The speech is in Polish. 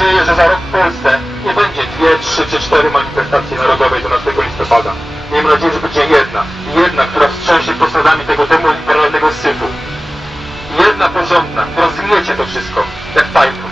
nadzieję, że za rok w Polsce nie będzie 2, 3 czy 4 manifestacji narodowej 12 listopada. Miejmy nadzieję, że będzie jedna. Jedna, która wstrząsie posadami tego temu liberalnego sypu. Jedna porządna, która to wszystko, jak tajfun.